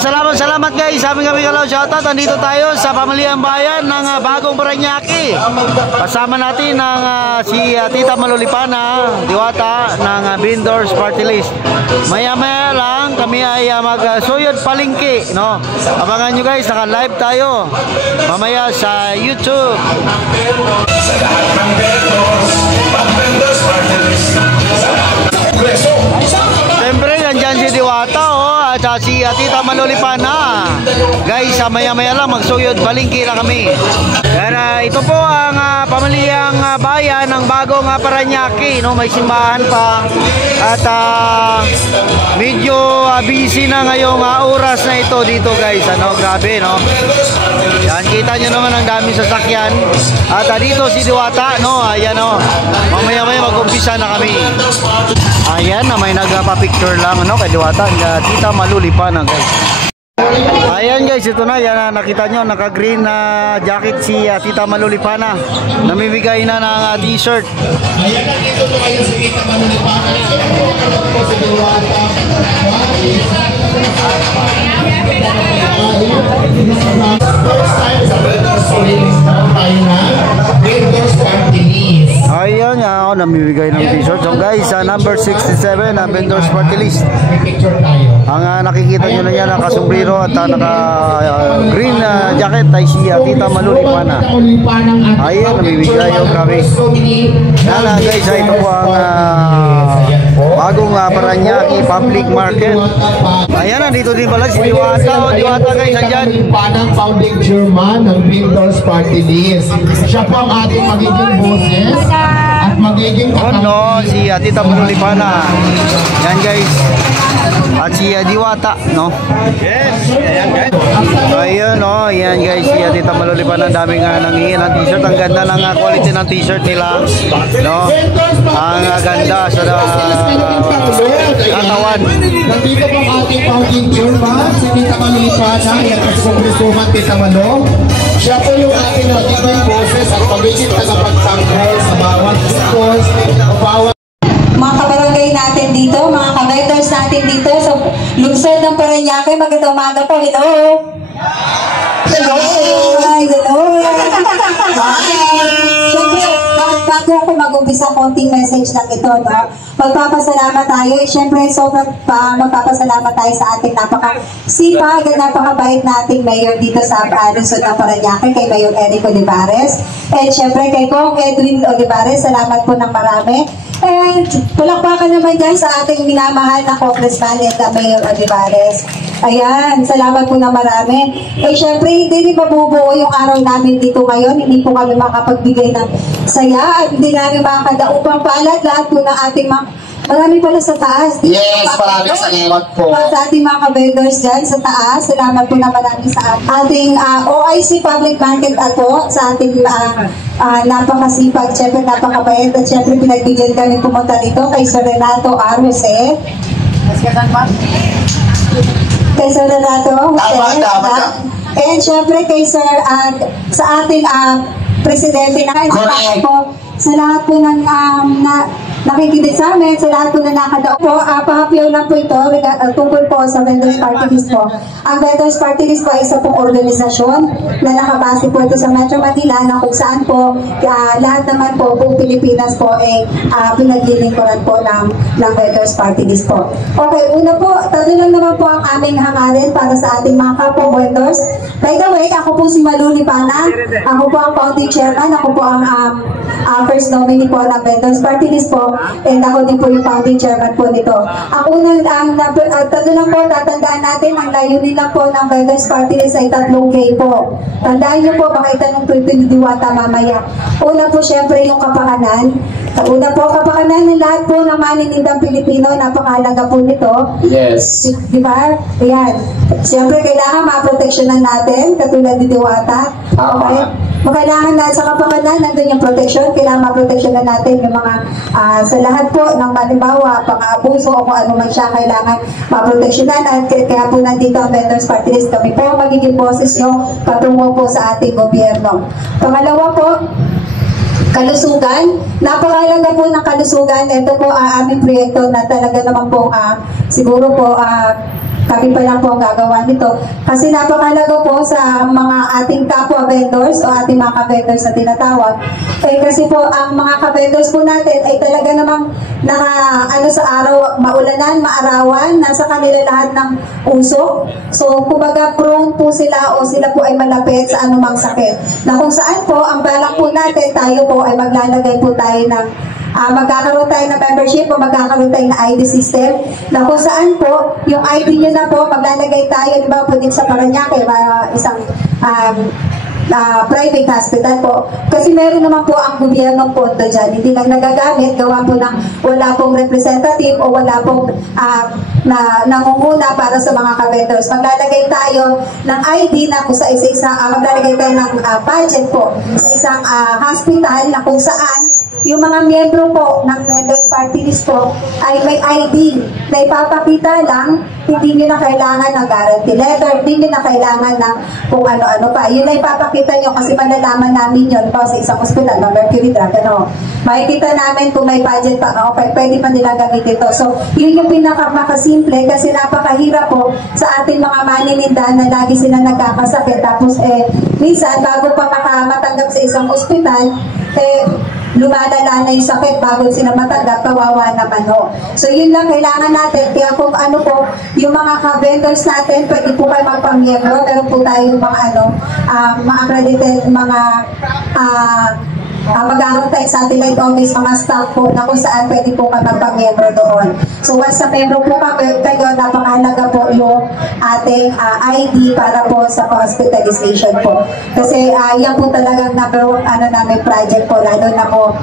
salamat guys. Sabi kami kalaw shoutout. Andito tayo sa Pamiliang Bayan ng Bagong Parañaque. Kasama natin ang si Tita Malulipana Diwata ng Vendors Party List. Maya-maya lang kami ay magsuyod palengke, no? Abangan nyo guys, naka-live tayo mamaya sa YouTube. Sa lahat ng Vendors Party List. Siyempre, nandyan si Diwata, at si Tita Malulipana. Guys, maya-maya lang magsuyod palengke na kami. Kaya ito po ang Pamiliang Bayan ng Bagong Parañaque, no? May simbahan pa at medyo busy na ngayong oras na ito dito guys, ano, grabe, no? Yan, kita nyo naman ang daming sasakyan. At dito si Diwata, no? Ayan, no? Mamaya-maya mag-umpisa na kami. Ayan, may nagpa-picture lang, no? Kay Diwata, Tita Malulipana guys. Ayan guys, ito na, yan, nakita nyo, naka-green na jacket si Tita Malulipana. Namimigay na ng t-shirt. Ayan, nandito po kayo si Tita Malulipana. Si Diwata. First time sa Vendors Party List na tayo na Vendors Party List. Ayan, namimigay ng t-shirt. So guys, number 67 na Vendors Party List. Ang nakikita nyo na yan, nakasombrero at naka-green jacket ay si Tita Malulipana. Ayan, namimigay yung grabe. Yan guys, ito po ang Bagong Parañaque Public Market. Ayan, nandito din pala si Diwata. Diwata guys, andyan. Lipanang founding chairman ng Vendors Party List. Siya po ang ating magiging boses at magiging si Tita Malulipana. Yan guys. At si Diwata, no? Yes, ayan guys. Ayun, no, ayan guys, si Tita Malulipana, ang daming nangihin ng t-shirt. Ang ganda ng quality ng t-shirt nila, no? Ang ganda sa katawan. Nandito po ang ating founding chairman, si Tita Malulipana. Yan ang Congresswoman Tita Malo. Siya po yung ating magiging boses at magiging tagapagtanggol sa bawat schools o bawat mga kabarangay natin dito, mga ka-vendors natin dito sa lungsod ng Parañaque. Magandang umaga po. Hello! Hello! Hi! Hello! Siyempre, bago ako mag-umpisa, konting message lang ito, no? Magpapasalamat tayo. Siyempre, magpapasalamat tayo sa ating napaka-sipag at napakabait nating mayor dito sa lungsod ng Parañaque, kay Mayor Eric Olivares. And siyempre, kay Kong Edwin Olivares, salamat po ng marami. And palakpakan naman dyan sa ating minamahal na Congressman and Mayor Olivares. Ayan, salamat po na marami. Eh syempre, hindi rin mabubuo yung araw namin dito ngayon. Hindi po kami makapagbigay ng saya at hindi namin makakadaupang palad lahat po ng ating marami pala sa taas. Yes, maraming salamat po. Sa ating mga ka-vendors dyan sa taas, salamat po na marami sa ating OIC Public Market ato, sa ating napakasipag, syempre napakabait, at syempre pinagbigyan kami pumunta dito kay Sir Renato R. Jose. Kay Sir Renato Jose. And syempre kay Sir, sa ating Presidente na sa lahat po ng nakikinig sa amin, sa lahat po na nakadaon po, pahapyaw lang po ito tungkol po sa Vendors Party List po. Ang Vendors Party List po ay isa pong organisasyon na nakabase po ito sa Metro Manila, na kung saan po lahat naman po buong Pilipinas po ay pinaglilingkuran po ng Vendors Party List po. Okay, una po, tatlo lang naman po ang aming hangarin para sa ating mga kapwa-vendors. By the way, ako po si Malulipana, ako po ang founding chairman, ako po ang first nominee po ng Vendors Party List po, and ako din po yung founding chairman po nito. Ang unang, tatlo lang po, tatandaan natin, ang layunin lang po ng Vendors Party List ay 3K po. Tandaan nyo po, baka itanong po ito ni Diwata mamaya. Una po, syempre, yung kapakanan. Una po, kapakanan ng lahat po ng maninindang Pilipino, napakahalaga po nito. Yes. Diba? Ayan. Siyempre, kailangan maproteksyonan natin, katulad ni Diwata. Okay? Kailangan na sa kapakanan, nandun yung protection. Kailangan maproteksyonan natin yung mga, sa lahat po ng halimbawa, pang-abuso o kung ano man siya, kailangan maproteksyonan. At kaya po nandito ang Vendors Party List. Kami po magiging boses nyo patungo po sa ating gobyerno. Pangalawa po, kalusugan. Napakalaga po ng kalusugan. Ito po ang aming proyekto na talaga naman po siguro po kami pa lang po ang gagawa nito. Kasi napakalaga po sa mga ating kapwa vendors o ating mga ka-vendors na tinatawag. Kasi po ang mga ka-vendors po natin ay talaga namang sa araw, maulanan, maarawan, nasa kanila lahat ng usok. So, kumbaga prone po sila o sila po ay malapit sa anumang sakit. Na kung saan po, ang balak po natin, tayo po ay maglalagay po tayo ng magkakaroon tayo ng membership o magkakaroon tayo ng ID system na kung saan po, yung ID nyo na po, maglalagay tayo, di ba po din sa Parañaque, isang private hospital po. Kasi meron naman po ang gobyernong pondo dyan. Hindi lang nagagamit, gawa po ng wala pong representative o wala pong nangunguna para sa mga ka-vendors. Maglalagay tayo ng ID na po maglalagay tayo ng budget po sa isang hospital na kung saan yung mga miyembro po ng vendors party list po ay may ID na ipapakita lang, hindi nyo na kailangan ng guarantee letter, hindi nyo na kailangan ng kung ano-ano pa. Yun na ipapakita nyo kasi malalaman namin yun po sa isang hospital, ng Mercury Drug, makikita namin kung may budget pa, okay, pwede pa nila gamitin ito. So, yun yung pinaka-makasimple kasi napakahirap po sa ating mga manininda na lagi sila nagkakasakit. Tapos, minsan, bago pa matanggap sa isang hospital, lumalala na yung sakit bago sila matanggap, kawawa naman ho. So yun lang kailangan natin, kaya kung ano po, yung mga ka-vendors natin, pwede po kayo magpamiyembro, pero po tayo yung mga mga accredited, magkakaroon tayo satellite office, mga staff po na kung saan pwede po kayo magpamiyembro doon. So once na membro po kayo, napakahalaga po yung ating ID para po sa hospitalization po. Kasi yan po talagang number one namin project po, lalo na po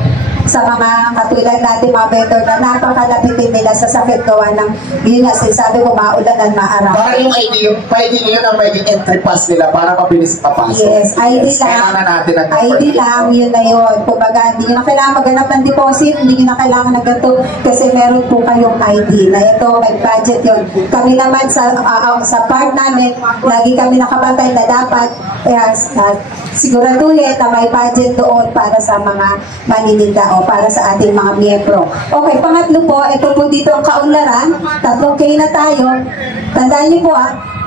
sa mga katulad natin mga vendor na napakalapitin nila sa sakit gawa ng yun nga, sabi ko maulanan, maaraw. Para yung ID, pwede nyo na may entry pass nila para mabilis papasok. Yes, ID lang. ID lang, yun na yun. Kumbaga, hindi nyo na kailangan maghanap ng deposit, hindi nyo na kailangan ng ganito kasi meron po kayong ID na ito, may budget yun. Kami naman sa part namin, lagi kami nakabatay na dapat siguraduhin na may budget doon para sa mga manininda o para sa ating mga miyembro. Okay, pangatlo po, ito po dito ang kaunlaran. 3K na tayo. Tandaan niyo po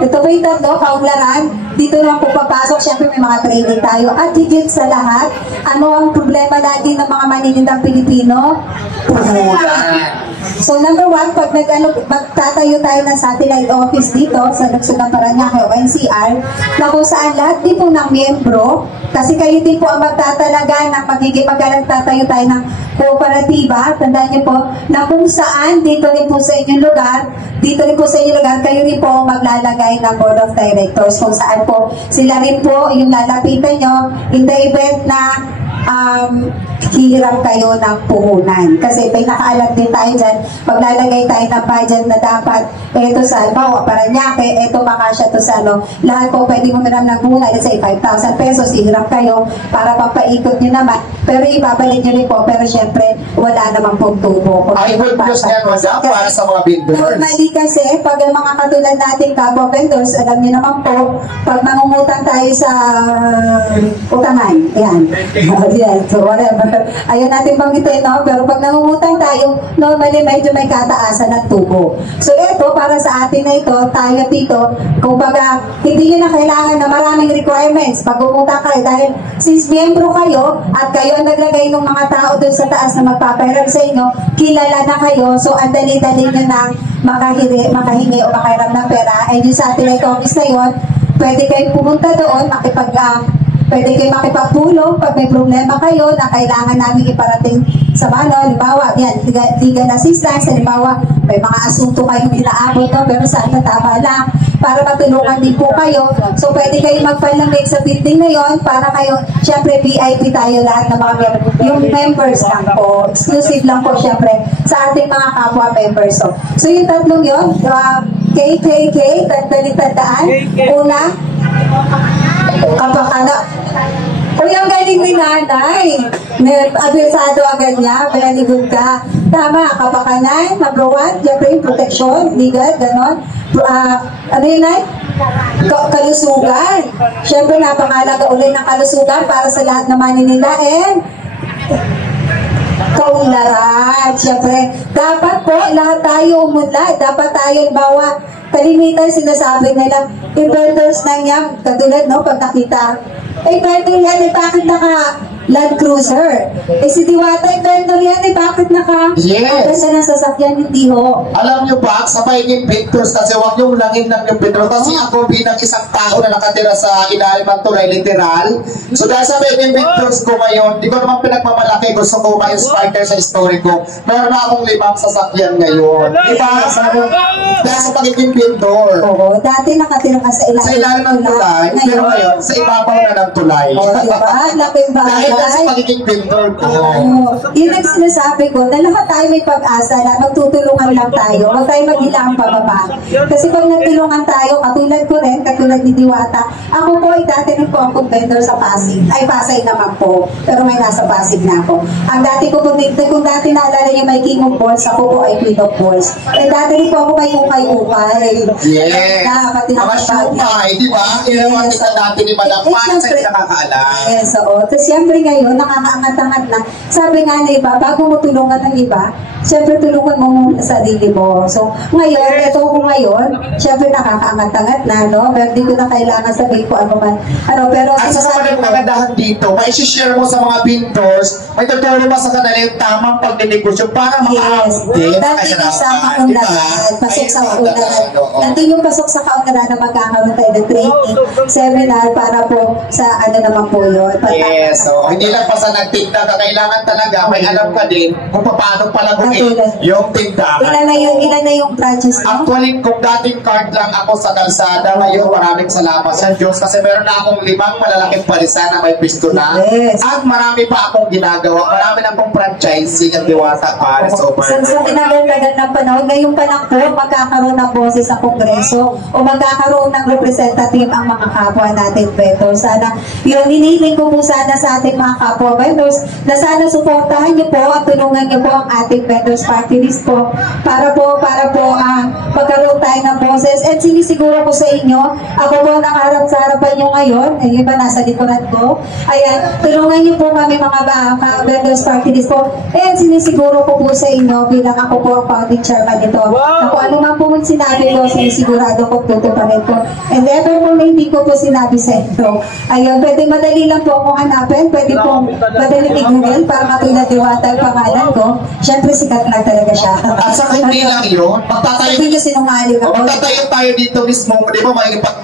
ito po yung 3, kaunlaran. Dito naman po papasok, syempre may mga training tayo. At higit sa lahat, ano ang problema lagi ng mga maninindang Pilipino? Puhunan. So number 1, pag magtatayo tayo ng satellite office dito sa Lungsod ng Parañaque o NCR, na kung saan lahat din po ng miyembro, kasi kayo din po ang magtatalaga ng magtatayo tayo ng kooperatiba, tandaan niyo po, na kung saan dito rin po sa inyong lugar, kayo rin po maglalagay ng board of directors, kung saan po sila rin po yung lalapitan nyo in the event na hihiram kayo ng puhunan. Kasi may nakaalam din tayo dyan, maglalagay tayo ng budget na dapat, ito sa Albawa, Parañaque, ito makasya to sa lahat po pwede mo miram ng puhunan, let's say 5,000 pesos, hihiram kayo para pampaikot nyo naman, pero ibabalik nyo rin po, pero syempre, wala naman pong tubo. I would use nga para sa mga vendors. Normally kasi, pag yung mga katulad nating kapwa vendors, alam nyo naman po, pag mangungutang tayo sa utangan, yan. So whatever. Ayaw natin banggitin, pero pag nangungutang tayo, normally medyo may kataasan ng tubo. So ito, para sa atin na ito, tayo dito, kumbaga, hindi nyo na kailangan na maraming requirements pag umutang kayo dahil since miyembro kayo at kayo ang naglagay ng mga tao dun sa taas na magpapahiram sa inyo, kilala na kayo, so ang dali-dali nyo na makahingi o makahiram ng pera. And yung satellite office na yun, pwede kayong pumunta doon, pwede kayo makipagtulong pag may problema kayo na kailangan namin iparating sa halimbawa, legal assistance, halimbawa, may mga asunto kayong inaabot, pero sana tama lang, para matulungan din po kayo. So, pwede kayo mag-file ng sa building na yon para kayo, syempre, VIP tayo lahat ng mga yung members lang po, exclusive lang po, syempre, sa ating mga kapwa members. So, yung 3 yun, KKK, tandaan, una, kapakana. Uy, ang galing ni nanay. Adresado agad niya. Very good ka. Tama, kapakanan. Number 1, syempre, protection, legal, ganon. Ano yun, Nay? Kalusugan. Syempre, napakalaga ulit ng kalusugan para sa lahat ng maninila. And kaunlaran. Syempre, dapat po, lahat tayo umunlad. Dapat tayo, bawa, kalimitan sinasabi nila, inventors ng yan, katulad no, pag nakita, inventor yan, bakit naka Land Cruiser? Si Diwata, inventor yan, bakit naka Yes. ng sasakyan, hindi ho. Alam nyo ba, sa pagiging pictures kasi huwag yung langin lang yung picture. Kasi ako bilang isang tao na nakatira sa ilalim ng tulay, literal. So dahil sa pagiging pictures ko ngayon, di ko naman pinagmamalaki, gusto ko ma-inspire sa story ko. Meron na akong 5 sasakyan ngayon. Diba? Dahil sa pagiging picture. Oo, dati nakatira ka sa Sa ilalim ng tulay, pero ngayon, sa ibabaw na ng tulay. Oo, diba? Laking Dahil bagay. sa pagiging picture ko. Yun ang sinasabi ko, na lahat tayo may pag-asa na magtutulungan lang tayo. Huwag tayo maghilang pababa. Kasi pag nagtulungan tayo, katulad ko rin, katulad ni Diwata, ako po ay dati rin po akong vendor sa Pasig. Ay, Pasay naman po. Pero may nasa Pasig na ako. Ang dati ko po, kung dati naalala niyo may King of Balls, ako po ay Queen of Balls. Eh, dati rin po ako may ukay-ukay. Yes. Mga siumay, di ba? Inawa kita dati ni Madam Pan sa nakakaalam. Yes, oo. Tapos siyempre ngayon, nakakaangat-angat na. Sabi nga na iba, bago mo tulungan ng iba, siyempre tulungan mo muna sarili mo. So, ngayon, ito ko ngayon, siyempre nakakaangat-angat na, no? Pero di ko na kailangan sabihin ko ano man. Ano, pero At sa mga kagandahan dito, may isi-share mo sa mga vendors, may tuturo mo sa kanila yung tamang pagninegosyo para makaabot din. Dati ko sa kaunlaran, pasok sa kaunlaran. Nandun yung pasok sa kaunlaran na magkakaroon tayo ng training, seminar para po sa ano naman po yun. Yes, so hindi lang pa sa nagtinda ka, kailangan talaga may alam ka din kung paano palaguin yung tindahan. Ilan na yung branches mo? Actually, kung dating card lang ako sa kalsada, ngayon maraming salamat sa Diyos kasi meron na akong 5 malalaking palisan na may pisto na. Yes. At marami pa akong ginagawa. Marami na akong franchising at Diwata Paris over. Sa tinagal-tagal ng panahon, ngayon pa lang po, magkakaroon ng boses sa Kongreso o magkakaroon ng representative ang mga kapwa natin vendors. Sana, yun, hinihiling ko po sana sa ating mga kapwa vendors na sana suportahan niyo po at tulungan niyo po ang ating vendors party list po para po magkaroon tayo ng boses. And sinisiguro ko sa inyo, ako po nakaharap sa harapan niyo ngayon, yung iba nasa likuran ko. Ayan, tulungan niyo po kami mga vendors party list po. And sinisiguro ko po sa inyo bilang ako po ang founding chairman nito. Ako ano man po yung sinabi ko, sinisigurado ko tutuparin ko. And ever po na hindi ko po sinabi sa inyo. Ayun, pwede madali lang po akong hanapin, pwede po madali i-google para matulad Diwata yung pangalan ko. Siyempre sikat na talaga siya. At saka hindi lang yun, Hindi nyo sinungaling ako. magtatayo tayo dito mismo, di ba makikipag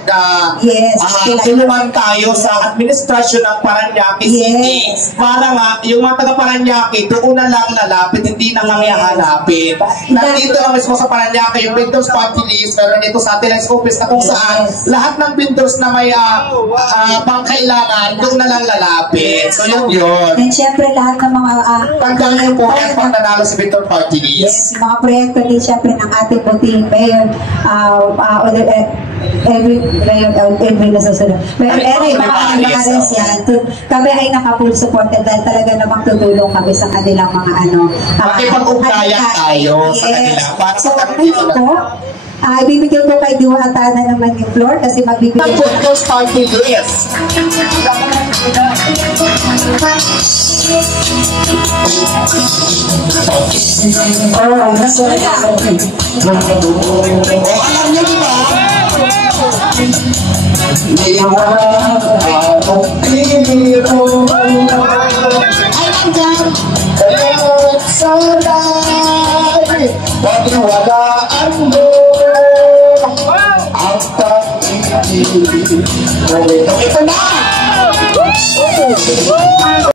Yes. tulungan tayo sa administrasyon ng Paranaque City Yes. para nga yung mga taga Paranaque doon na lang lalapit, hindi na kami hahanapin. Nandito lang mismo sa Paranaque yung vendors party list, meron dito sa atin office na kung saan Yes. lahat ng vendors na may pangkailangan doon na lang lalapit. So yun. And syempre lahat ng mga Tandaan niyo po yan pag nanalo sa vendor party list. yes, yung mga proyekto din syempre ng ating buting mayor, every nasusunod. Pero mga res yan, kami ay naka-full supported dahil talaga namang tutulong kami sa kanilang mga Makipag-ugnayan tayo sa kanila para So, sa ngayon po, ibibigay ko kay Diwata na naman yung floor kasi magbibigay ko Vendors party list. Alam niyo di ba? Iwan akong tiro ay nandyan kaya't sanay pagwalaan mo ang pag-ibig. Ito na!